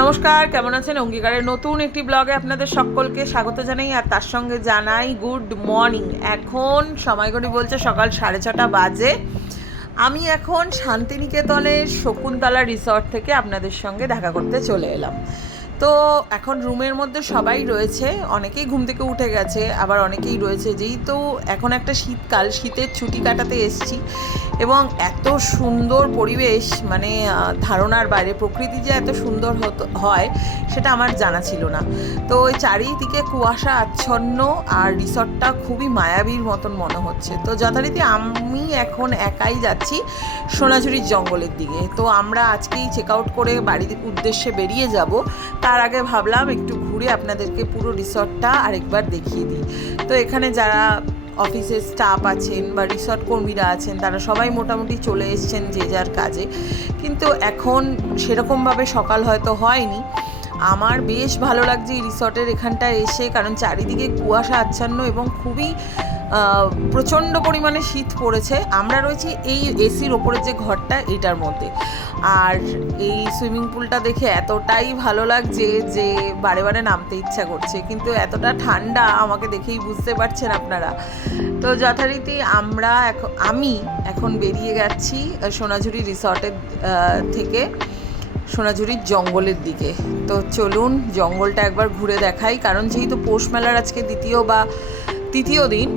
নমস্কার, কেমন আছেন? অঙ্গীকারের নতুন একটি ব্লগে আপনাদের সকলকে স্বাগত জানাই, আর তার সঙ্গে জানাই গুড মর্নিং। এখন সময় ঘড়ি বলছে সকাল 6:30 বাজে। আমি এখন শান্তিনিকেতনের শকুন্তলা রিসর্ট থেকে আপনাদের সঙ্গে দেখা করতে চলে এলাম। তো এখন রুমের মধ্যে সবাই রয়েছে, অনেকেই ঘুম থেকে উঠে গেছে, আবার অনেকেই রয়েছে। যেহেতু এখন একটা শীতকাল, শীতের ছুটি কাটাতে এসছি, এবং এত সুন্দর পরিবেশ, মানে ধারণার বাইরে। প্রকৃতি যে এত সুন্দর হয় সেটা আমার জানা ছিল না। তো ওই চারিদিকে কুয়াশা আচ্ছন্ন, আর রিসর্টটা খুবই মায়াবীর মতন মনে হচ্ছে। তো যথারীতি আমি এখন একাই যাচ্ছি সোনাঝুরির জঙ্গলের দিকে। তো আমরা আজকেই চেক আউট করে বাড়ির উদ্দেশ্যে বেরিয়ে যাব। তার আগে ভাবলাম একটু ঘুরে আপনাদেরকে পুরো রিসর্টটা আরেকবার দেখিয়ে দিই। তো এখানে যারা অফিসের স্টাফ আছেন বা রিসর্ট কর্মীরা আছেন, তারা সবাই মোটামুটি চলে এসছেন যে যার কাজে। কিন্তু এখন সেরকমভাবে সকাল হয়তো হয়নি। আমার বেশ ভালো লাগছে এই রিসর্টের এখানটায় এসে, কারণ চারিদিকে কুয়াশা আচ্ছন্ন এবং খুবই প্রচণ্ড পরিমাণে শীত পড়েছে। আমরা রয়েছি এই এসির ওপরের যে ঘরটা, এটার মধ্যে। আর এই সুইমিং পুলটা দেখে এতটাই ভালো লাগছে যে বারে বারে নামতে ইচ্ছা করছে, কিন্তু এতটা ঠান্ডা আমাকে দেখেই বুঝতে পারছেন আপনারা। তো যথারীতি আমি এখন বেরিয়ে যাচ্ছি সোনাঝুরি রিসর্টের থেকে সোনাঝুরির জঙ্গলের দিকে। তো চলুন জঙ্গলটা একবার ঘুরে দেখাই, কারণ যেহেতু পৌষ মেলার আজকে তৃতীয় দিন,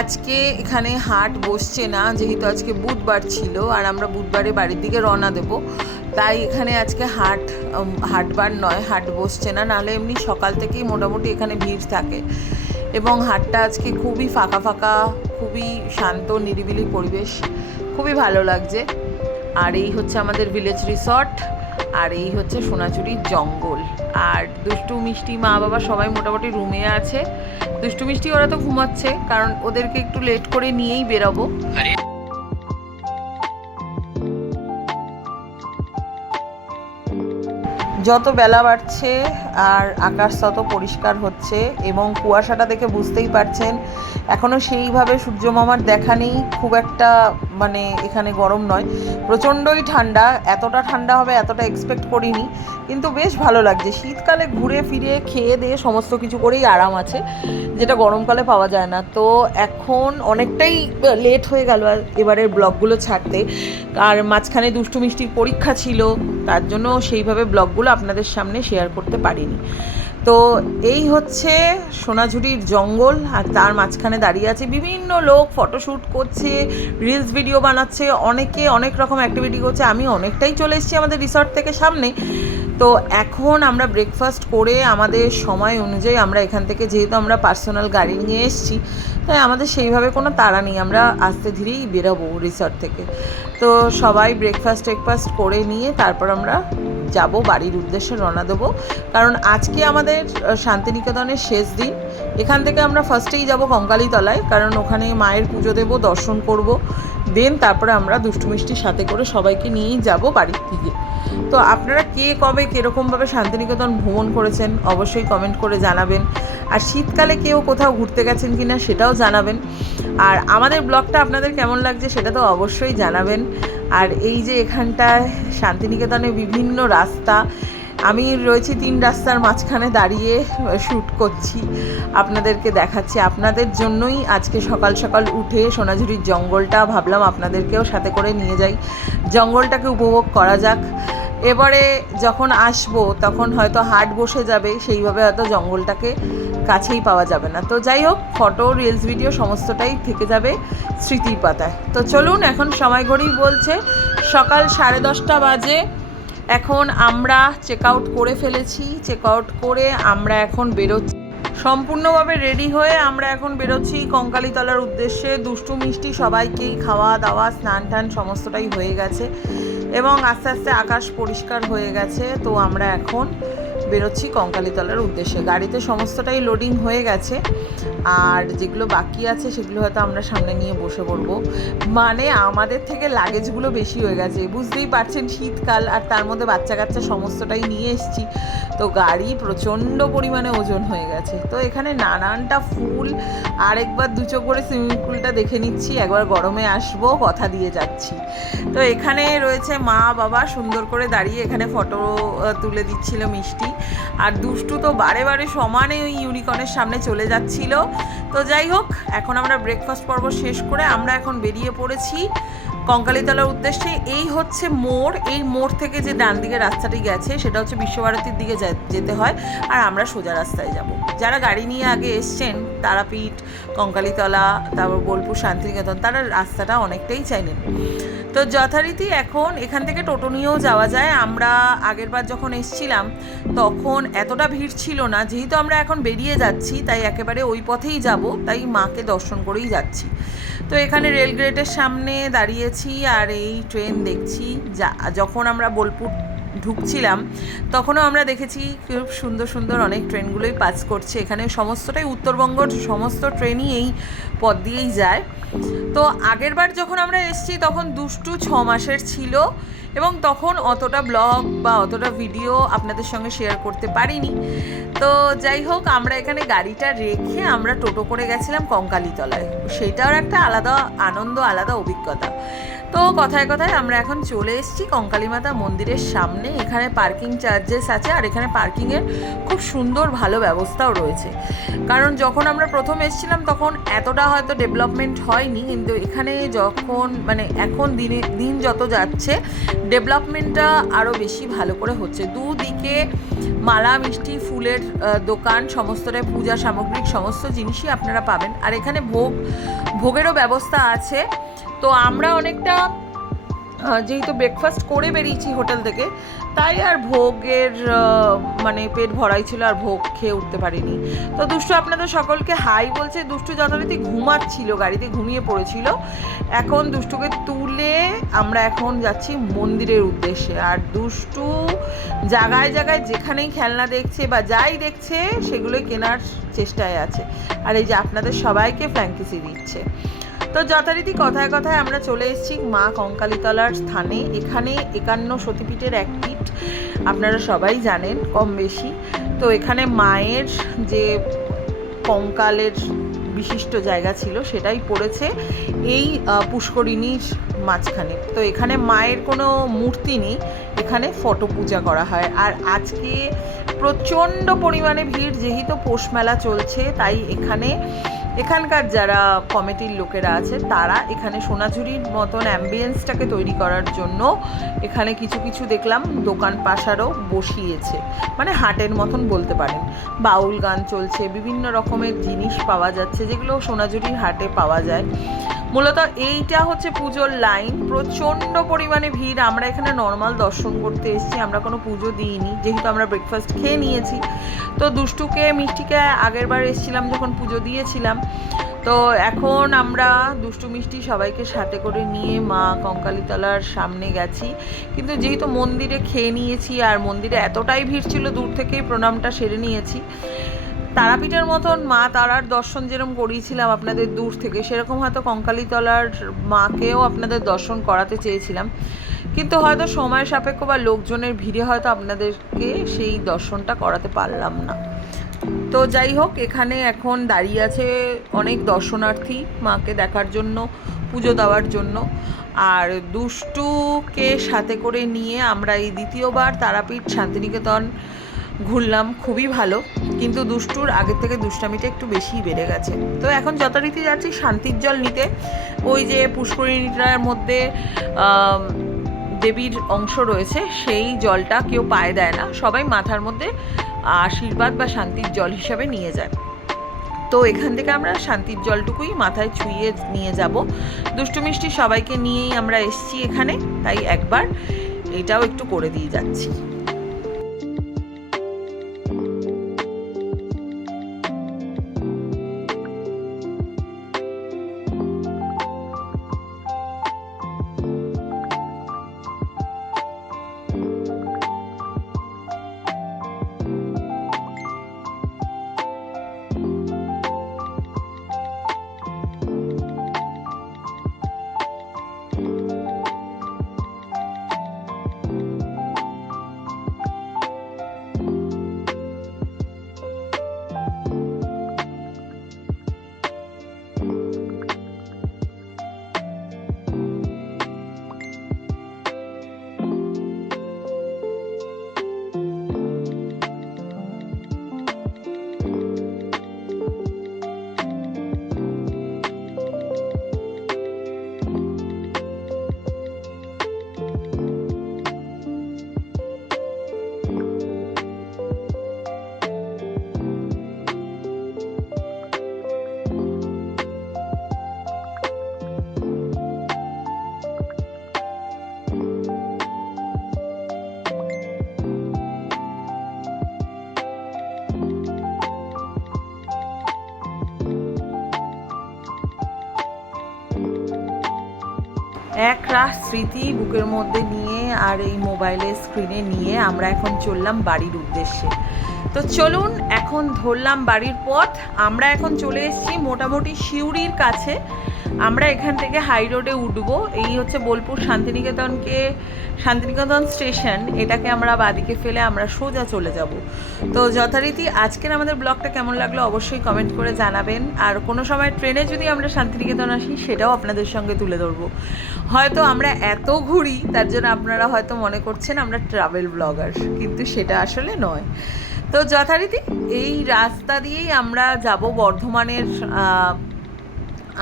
আজকে এখানে হাট বসছে না, যেহেতু আজকে বুধবার ছিল আর আমরা বুধবারে বাড়ির দিকে রওনা দেব। তাই এখানে আজকে হাটবার নয়, হাট বসছে না। নাহলে এমনি সকাল থেকেই মোটামুটি এখানে ভিড় থাকে, এবং হাটটা আজকে খুবই ফাঁকা, খুবই শান্ত নিরিবিলি পরিবেশ, খুবই ভালো লাগছে। আর এই হচ্ছে আমাদের ভিলেজ রিসর্ট, আর এই হচ্ছে সোনাঝুরির জঙ্গল। আর দুষ্টু মিষ্টি মা বাবা সবাই মোটামুটি রুমে আছে। দুষ্টু মিষ্টি ওরা তো ঘুমাচ্ছে, কারণ ওদেরকে একটু লেট করে নিয়েই বেরোবো। যত বেলা বাড়ছে আর আকাশ তত পরিষ্কার হচ্ছে, এবং কুয়াশাটা দেখে বুঝতেই পারছেন এখনও সেইভাবে সূর্যমামার দেখা নেই। খুব একটা মানে এখানে গরম নয়, প্রচণ্ডই ঠান্ডা। এতটা ঠান্ডা হবে এতটা এক্সপেক্ট করিনি, কিন্তু বেশ ভালো লাগছে। শীতকালে ঘুরে ফিরে খেয়ে দিয়ে সমস্ত কিছু করেই আরাম আছে, যেটা গরমকালে পাওয়া যায় না। তো এখন অনেকটাই লেট হয়ে গেল এবারের ব্লগগুলো ছাড়তে, আর মাঝখানে দুষ্টু মিষ্টির পরীক্ষা ছিল, তার জন্য সেইভাবে ব্লগগুলো আপনাদের সামনে শেয়ার করতে পারিনি। তো এই হচ্ছে সোনাঝুরির জঙ্গল, আর তার মাঝখানে দাঁড়িয়ে আছে বিভিন্ন লোক, ফটোশ্যুট করছে, রিলস ভিডিও বানাচ্ছে, অনেকে অনেক রকম অ্যাক্টিভিটি করছে। আমি অনেকটাই চলে এসেছি আমাদের রিসর্ট থেকে সামনে। তো এখন আমরা ব্রেকফাস্ট করে আমাদের সময় অনুযায়ী আমরা এখান থেকে, যেহেতু আমরা পার্সোনাল গাড়ি নিয়ে এসেছি, তাই আমাদের সেইভাবে কোনো তাড়া নেই, আমরা আস্তে ধীরেই বেরোবো রিসর্ট থেকে। তো সবাই ব্রেকফাস্ট করে নিয়ে তারপর আমরা যাব বাড়ির উদ্দেশ্যে, রওনা দেবো। কারণ আজকে আমাদের শান্তিনিকেতনের শেষ দিন। এখান থেকে আমরা ফার্স্টেই যাব কঙ্কালীতলায়, কারণ ওখানে মায়ের পুজো দেবো, দর্শন করব। দেন তারপরে আমরা দুষ্টু মিষ্টির সাথে করে সবাইকে নিয়েই যাব বাড়ির দিকে। তো আপনারা কে কবে কীরকমভাবে শান্তিনিকেতন ভ্রমণ করেছেন অবশ্যই কমেন্ট করে জানাবেন। আর শীতকালে কেউ কোথাও ঘুরতে গেছেন কি না সেটাও জানাবেন। আর আমাদের ব্লগটা আপনাদের কেমন লাগছে সেটা তো অবশ্যই জানাবেন। আর এই যে এখানটায় শান্তিনিকেতনে বিভিন্ন রাস্তা, আমি রয়েছি 3 রাস্তার মাঝখানে দাঁড়িয়ে শ্যুট করছি, আপনাদেরকে দেখাচ্ছি। আপনাদের জন্যই আজকে সকাল সকাল উঠে সোনাঝুরির জঙ্গলটা ভাবলাম আপনাদেরকেও সাথে করে নিয়ে যাই, জঙ্গলটাকে উপভোগ করা যাক। এবারে যখন আসবো তখন হয়তো হাট বসে যাবে, সেইভাবে হয়তো জঙ্গলটাকে কাছেই পাওয়া যাবে না। তো যাই হোক, ফটো রিলস ভিডিও সমস্তটাই থেকে যাবে স্মৃতির পাতায়। তো চলুন, এখন সময় ঘড়ি বলছে সকাল 10:30 বাজে। এখন আমরা চেক আউট করে ফেলেছি। চেক আউট করে আমরা এখন বেরোচ্ছি, সম্পূর্ণভাবে রেডি হয়ে আমরা এখন বেরোচ্ছি কঙ্কালীতলার উদ্দেশ্যে। দুষ্টু মিষ্টি সবাইকেই খাওয়া দাওয়া স্নান টান সমস্তটাই হয়ে গেছে, এবং আস্তে আস্তে আকাশ পরিষ্কার হয়ে গেছে। তো আমরা এখন বেরোচ্ছি কঙ্কালীতলার উদ্দেশ্যে। গাড়িতে সমস্তটাই লোডিং হয়ে গেছে, আর যেগুলো বাকি আছে সেগুলো হয়তো আমরা সামনে নিয়ে বসে পড়বো। মানে আমাদের থেকে লাগেজগুলো বেশি হয়ে গেছে, বুঝতেই পারছেন শীতকাল, আর তার মধ্যে বাচ্চা কাচ্চা সমস্তটাই নিয়ে এসেছি, তো গাড়ি প্রচণ্ড পরিমাণে ওজন হয়ে গেছে। তো এখানে নানানটা ফুল, আর একবার দু চোখ করে সুইমিং পুলটা দেখে নিচ্ছি, একবার গরমে আসবো কথা দিয়ে যাচ্ছি। তো এখানে রয়েছে মা বাবা সুন্দর করে দাঁড়িয়ে এখানে ফটো তুলে দিচ্ছিল মিষ্টি, আর দুষ্টু তো বারে বারে সমানে ওই ইউনিকর্নের সামনে চলে যাচ্ছিল। তো যাই হোক, এখন আমরা ব্রেকফাস্ট পর্ব শেষ করে আমরা এখন বেরিয়ে পড়েছি কঙ্কালীতলার উদ্দেশ্যে। এই হচ্ছে মোড়, এই মোড় থেকে যে ডান দিকে রাস্তাটি গেছে সেটা হচ্ছে বিশ্বভারতীর দিকে যেতে হয়, আর আমরা সোজা রাস্তায় যাব। যারা গাড়ি নিয়ে আগে এসছেন, তারাপীঠ, কঙ্কালীতলা, তারপর বোলপুর, শান্তিনিকেতন, তারা রাস্তাটা অনেকটাই চাইলেন। তো যথারীতি এখন এখান থেকে টোটো নিয়েও যাওয়া যায়। আমরা আগেরবার যখন এসছিলাম তখন এতটা ভিড় ছিল না, যেহেতু আমরা এখন বেরিয়ে যাচ্ছি তাই একেবারে ওই পথেই যাব, তাই মাকে দর্শন করেই যাচ্ছি। তো এখানে রেল গেটের সামনে দাঁড়িয়েছি আর এই ট্রেন দেখছি। যখন আমরা বোলপুর ঢুকছিলাম তখনও আমরা দেখেছি খুব সুন্দর সুন্দর অনেক ট্রেনগুলোই পাস করছে। এখানে সমস্তটাই উত্তরবঙ্গর সমস্ত ট্রেনই এই পথ দিয়েই যায়। তো আগেরবার যখন আমরা এসেছি তখন দুষ্টু 6 মাসের ছিল, এবং তখন অতটা ব্লগ বা অতটা ভিডিও আপনাদের সঙ্গে শেয়ার করতে পারিনি। তো যাই হোক, আমরা এখানে গাড়িটা রেখে আমরা টোটো করে গেছিলাম কঙ্কালীতলায়, সেটাও একটা আলাদা আনন্দ, আলাদা অভিজ্ঞতা। তো কথায় কথায় আমরা এখন চলে এসেছি কঙ্কালী মাতা মন্দিরের সামনে। এখানে পার্কিং চার্জেস আছে, আর এখানে পার্কিংয়ের খুব সুন্দর ভালো ব্যবস্থাও রয়েছে। কারণ যখন আমরা প্রথম এসেছিলাম তখন এতটা হয়তো ডেভেলপমেন্ট হয়নি, কিন্তু এখানে যখন এখন দিন যত যাচ্ছে ডেভেলপমেন্টটা আরও বেশি ভালো করে হচ্ছে। দুদিকে মালা, মিষ্টি, ফুলের দোকান, সমস্তটাই পূজা সামগ্রিক সমস্ত জিনিসই আপনারা পাবেন। আর এখানে ভোগেরও ব্যবস্থা আছে। তো আমরা অনেকটা যেহেতু ব্রেকফাস্ট করে বেরিয়েছি হোটেল থেকে, তাই আর ভোগের পেট ভরাই ছিল, আর ভোগ খেয়ে উঠতে পারিনি। তো দুষ্টু আপনাদের সকলকে হাই বলছে। দুষ্টু যথারীতি ঘুমাচ্ছিল, গাড়িতে ঘুমিয়ে পড়েছিল। এখন দুষ্টুকে তুলে আমরা এখন যাচ্ছি মন্দিরের উদ্দেশ্যে। আর দুষ্টু জায়গায় জায়গায় যেখানেই খেলনা দেখছে বা যাই দেখছে সেগুলোই কেনার চেষ্টায় আছে, আর এই যে আপনাদের সবাইকে ফ্র্যাঙ্কিসি দিচ্ছে। তো যথারীতি কথায় কথায় আমরা চলে এসেছি মা কঙ্কালীতলার স্থানে। এখানে 51 সতীপীঠের এক পীঠ, আপনারা সবাই জানেন কম বেশি। তো এখানে মায়ের যে কঙ্কালের বিশিষ্ট জায়গা ছিল সেটাই পড়েছে এই পুষ্করিণীর মাঝখানে। তো এখানে মায়ের কোনো মূর্তি নেই, এখানে ফটো পূজা করা হয়। আর আজকে প্রচণ্ড পরিমাণে ভিড়, যেহেতু পৌষ মেলা চলছে, তাই এখানকার যারা কমিটির লোকেরা আছে তারা এখানে সোনাঝুরির মতন অ্যাম্বিয়েন্সটাকে তৈরি করার জন্য এখানে কিছু কিছু দেখলাম দোকান পাশারও বসিয়েছে, হাটের মতন বলতে পারেন। বাউল গান চলছে, বিভিন্ন রকমের জিনিস পাওয়া যাচ্ছে যেগুলো সোনাঝুরির হাটে পাওয়া যায়। মূলত এইটা হচ্ছে পুজোর লাইন, প্রচণ্ড পরিমাণে ভিড়। আমরা এখানে নর্মাল দর্শন করতে এসেছি, আমরা কোনো পুজো দিইনি, যেহেতু আমরা ব্রেকফাস্ট খেয়ে নিয়েছি। তো দুষ্টুকে মিষ্টিকে আগেরবার এসেছিলাম যখন পুজো দিয়েছিলাম। তো এখন আমরা দুষ্টু মিষ্টি সবাইকে সাথে করে নিয়ে মা কঙ্কালীতলার সামনে গেছি, কিন্তু যেহেতু মন্দিরে খেয়ে নিয়েছি আর মন্দিরে এতটাই ভিড় ছিল, দূর থেকেই প্রণামটা সেরে নিয়েছি। তারাপীঠের মতন মা তারার দর্শন যেরকম করিয়েছিলাম আপনাদের দূর থেকে, সেরকম হয়তো কঙ্কালীতলার মাকেও আপনাদের দর্শন করাতে চেয়েছিলাম, কিন্তু হয়তো সময় সাপেক্ষ বা লোকজনের ভিড়ে হয়তো আপনাদেরকে সেই দর্শনটা করাতে পারলাম না। তো যাই হোক, এখানে এখন দাঁড়িয়ে আছে অনেক দর্শনার্থী মাকে দেখার জন্য, পুজো দেওয়ার জন্য। আর দুষ্টুকে সাথে করে নিয়ে আমরা এই দ্বিতীয়বার তারাপীঠ শান্তিনিকেতন ঘুরলাম, খুবই ভালো। কিন্তু দুষ্টুর আগের থেকে দুষ্টামিটা একটু বেশিই বেড়ে গেছে। তো এখন যথারীতি যাচ্ছি শান্তির জল নিতে। ওই যে পুষ্করিণীটার মধ্যে দেবীর অংশ রয়েছে, সেই জলটা কেউ পায়ে দেয় না, সবাই মাথার মধ্যে আশীর্বাদ বা শান্তির জল হিসাবে নিয়ে যায়। তো এখান থেকে আমরা শান্তির জলটুকুই মাথায় ছুঁয়ে নিয়ে যাব। দুষ্টু মিষ্টি সবাইকে নিয়েই আমরা এসছি এখানে, তাই একবার এটাও একটু করে দিয়ে যাচ্ছি। এক রাত স্মৃতি বুকের মধ্যে নিয়ে আর এই মোবাইলের স্ক্রিনে নিয়ে আমরা এখন চললাম বাড়ির উদ্দেশ্যে। তো চলুন, এখন ধরলাম বাড়ির পথ। আমরা এখন চলে এসেছি মোটামুটি সিউড়ির কাছে। আমরা এখান থেকে হাই রোডে উঠবো। এই হচ্ছে বোলপুর শান্তিনিকেতন স্টেশন। এটাকে আমরা বাদিকে ফেলে আমরা সোজা চলে যাব। তো যথারীতি আজকের আমাদের ব্লগটা কেমন লাগলো অবশ্যই কমেন্ট করে জানাবেন। আর কোনো সময় ট্রেনে যদি আমরা শান্তিনিকেতন আসি সেটাও আপনাদের সঙ্গে তুলে ধরবো। হয়তো আমরা এত ঘুরি তার জন্য আপনারা হয়তো মনে করছেন আমরা ট্রাভেল ব্লগার, কিন্তু সেটা আসলে নয়। তো যথারীতি এই রাস্তা দিয়েই আমরা যাব বর্ধমানের।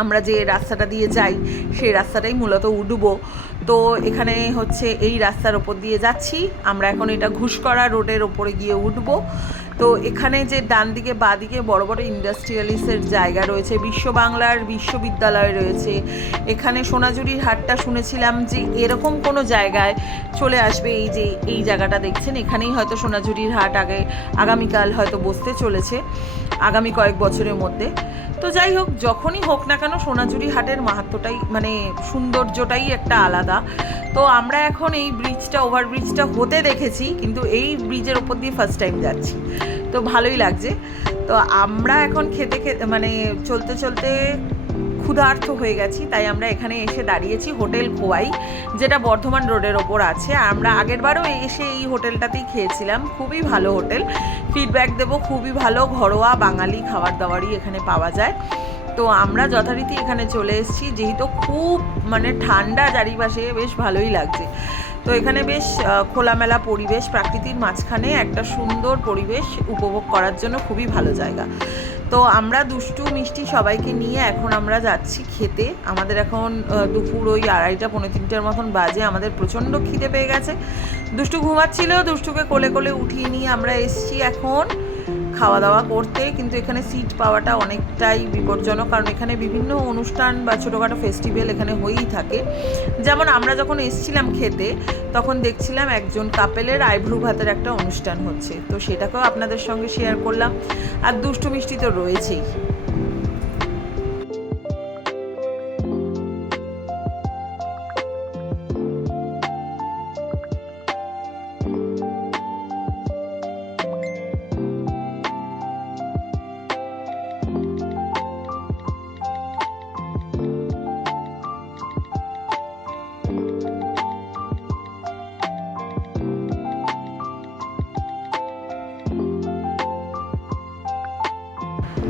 আমরা যে রাস্তাটা দিয়ে যাই সেই রাস্তাটাই মূলত উঠবো। তো এখানে হচ্ছে এই রাস্তার ওপর দিয়ে যাচ্ছি আমরা এখন। এটা ঘুষকরা রোডের ওপরে গিয়ে উঠবো। তো এখানে যে ডান দিকে বাঁ দিকে বড় বড় ইন্ডাস্ট্রিয়ালিস্টের জায়গা রয়েছে, বিশ্ব বাংলার বিশ্ববিদ্যালয় রয়েছে। এখানে সোনাঝুরির হাটটা শুনেছিলাম যে এরকম কোনো জায়গায় চলে আসবে। এই যে এই জায়গাটা দেখছেন, এখানেই হয়তো সোনাঝুরির হাট আগামীকাল হয়তো বসতে চলেছে, আগামী কয়েক বছরের মধ্যে। তো যাই হোক, যখনই হোক না কেন সোনাঝুরি হাটের মাহাত্ম্যটাই মানে সৌন্দর্যটাই একটা আলাদা। তো আমরা এখন এই ওভারব্রিজটা হতে দেখেছি, কিন্তু এই ব্রিজের ওপর দিয়ে ফার্স্ট টাইম যাচ্ছি, তো ভালোই লাগছে। তো আমরা এখন মানে চলতে চলতে ক্ষুধার্ত হয়ে গেছি, তাই আমরা এখানে এসে দাঁড়িয়েছি হোটেল খোয়াই, যেটা বর্ধমান রোডের ওপর আছে। আমরা আগেরবারও এসে এই হোটেলটাতেই খেয়েছিলাম, খুবই ভালো হোটেল। ফিডব্যাক দেবো, খুবই ভালো ঘরোয়া বাঙালি খাবার দাবারই এখানে পাওয়া যায়। তো আমরা যথারীতি এখানে চলে এসেছি, যেহেতু খুব মানে ঠান্ডা চারিপাশে, বেশ ভালোই লাগছে। তো এখানে বেশ খোলামেলা পরিবেশ, প্রাকৃতির মাঝখানে একটা সুন্দর পরিবেশ উপভোগ করার জন্য খুবই ভালো জায়গা। তো আমরা দুষ্টু মিষ্টি সবাইকে নিয়ে এখন আমরা যাচ্ছি খেতে। আমাদের এখন দুপুর ওই 2:30 পৌনে 3টার মতন বাজে। আমাদের প্রচণ্ড খিদে পেয়ে গেছে। দুষ্টু ঘুমাচ্ছিল, দুষ্টুকে কোলে কোলে উঠিয়ে নিয়ে আমরা এসছি এখন খাওয়া দাওয়া করতে। কিন্তু এখানে সিট পাওয়াটা অনেকটাই বিপজ্জনক, কারণ এখানে বিভিন্ন অনুষ্ঠান বা ছোটোখাটো ফেস্টিভ্যাল এখানে হয়েই থাকে। যেমন আমরা যখন এসছিলাম খেতে, তখন দেখছিলাম একজন কাপেলের আইব্রু ভাতের একটা অনুষ্ঠান হচ্ছে, তো সেটাকেও আপনাদের সঙ্গে শেয়ার করলাম। আর দুষ্টু মিষ্টি তো রয়েছেই।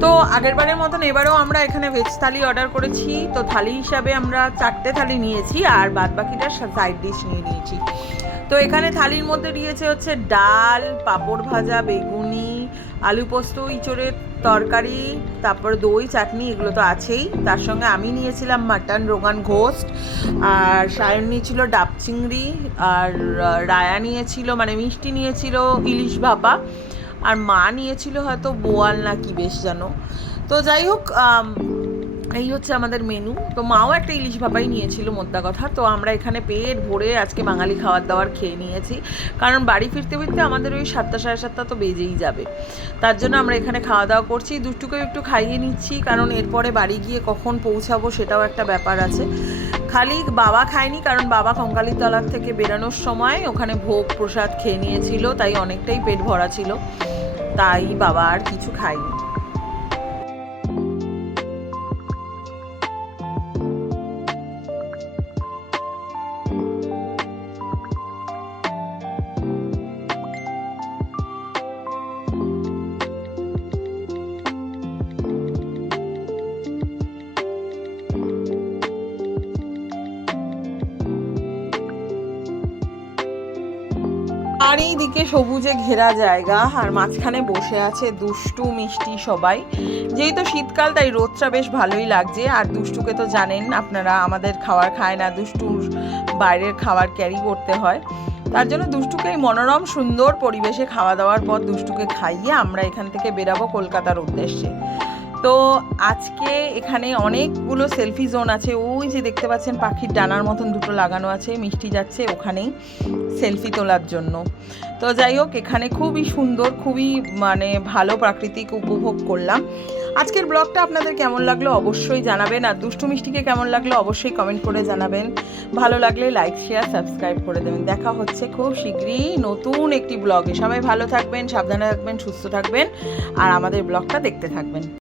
তো আগেরবারের মতন এবারেও আমরা এখানে ভেজ থালি অর্ডার করেছি। তো থালি হিসাবে আমরা 4টে থালি নিয়েছি, আর বাদ বাকিটা সাইড ডিশ নিয়ে নিয়েছি। তো এখানে থালির মধ্যে দিয়েছে হচ্ছে ডাল, পাঁপড় ভাজা, বেগুনি, আলু পোস্ত, ইঁচড়ের তরকারি, তারপর দই, চাটনি, এগুলো তো আছেই। তার সঙ্গে আমি নিয়েছিলাম মাটন রোগান ঘোস্ট, আর সায়ন নিয়েছিল ডাব চিংড়ি, আর রায়া নিয়েছিল মানে মিষ্টি নিয়েছিল ইলিশ ভাপা, আর মা নিয়েছিল হয়তো বোয়াল না কি বেশ জানো। তো যাই হোক, এই হচ্ছে আমাদের মেনু। তো মাও একটা ইলিশ ভাপাই নিয়েছিল মোদ্দা কথা। তো আমরা এখানে পেট ভরে আজকে বাঙালি খাবার দাবার খেয়ে নিয়েছি, কারণ বাড়ি ফিরতে ফিরতে আমাদের ওই 7টা সাড়ে 7টা তো বেজেই যাবে। তার জন্য আমরা এখানে খাওয়া দাওয়া করছি। দুষ্টুকেও একটু খাইয়ে নিচ্ছি, কারণ এরপরে বাড়ি গিয়ে কখন পৌঁছাবো সেটাও একটা ব্যাপার আছে। খালি বাবা খায়নি, কারণ বাবা কঙ্কালীর তলার থেকে বেরানোর সময় ওখানে ভোগ প্রসাদ খেয়ে নিয়েছিল, তাই অনেকটাই পেট ভরা ছিল, তাই বাবা আর কিছু খায়নি। চারিদিকে সবুজে ঘেরা জায়গা, আর মাঝখানে বসে আছে দুষ্টু মিষ্টি সবাই। যেহেতু শীতকাল তাই রোদটা বেশ ভালোই লাগছে। আর দুষ্টুকে তো জানেন আপনারা, আমাদের খাবার খায় না, দুষ্টুর বাইরের খাবার ক্যারি করতে হয়। তার জন্য দুষ্টুকে এই মনোরম সুন্দর পরিবেশে খাওয়া দাওয়ার পর দুষ্টুকে খাইয়ে আমরা এখান থেকে বেরাবো কলকাতার উদ্দেশ্যে। তো আজকে এখানে অনেকগুলো সেলফি জোন আছে। ওই যে দেখতে পাচ্ছেন পাখির ডানার মতন দুটো লাগানো আছে, মিষ্টি যাচ্ছে ওখানেই সেলফি তোলার জন্য। তো যাই হোক, এখানে খুবই সুন্দর, খুবই মানে ভালো প্রাকৃতিক উপভোগ করলাম। আজকের ব্লগটা আপনাদের কেমন লাগলো অবশ্যই জানাবেন, আর দুষ্টু মিষ্টিকে কেমন লাগলো অবশ্যই কমেন্ট করে জানাবেন। ভালো লাগলে লাইক শেয়ার সাবস্ক্রাইব করে দেবেন। দেখা হচ্ছে খুব শীঘ্রই নতুন একটি ব্লগে। সবাই ভালো থাকবেন, সাবধানে থাকবেন, সুস্থ থাকবেন আর আমাদের ব্লগটা দেখতে থাকবেন।